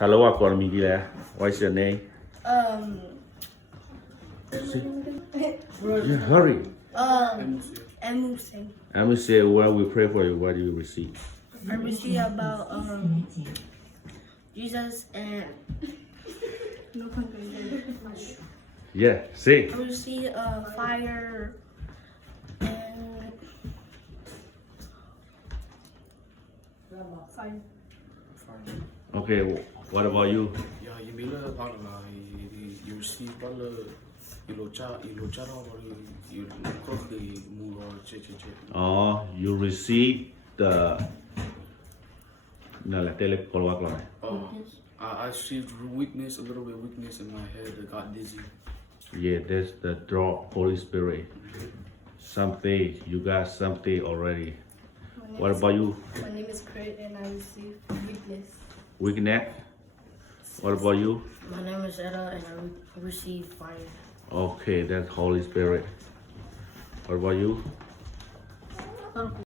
Hello อ่ะก่อนมีกี่แล้ว What's your name Yeah, hurry Emusin. I'm gonna say when we pray for you what do you receive I receive about Jesus and no Yeah say I receive fire and fire. Okay what about you Yeah, you mean about you receive all the you cha or you cook the moon or che. You receive the นั่นแหละเต้เล็กกลัวกลัว I received weakness, a little bit of weakness in my head. I got dizzy. Yeah that's the draw Holy Spirit something you got something already What about you My name is Crit and I receive weakness. weakness What about you My name is Etta and I receive fire. Okay that's Holy Spirit What about you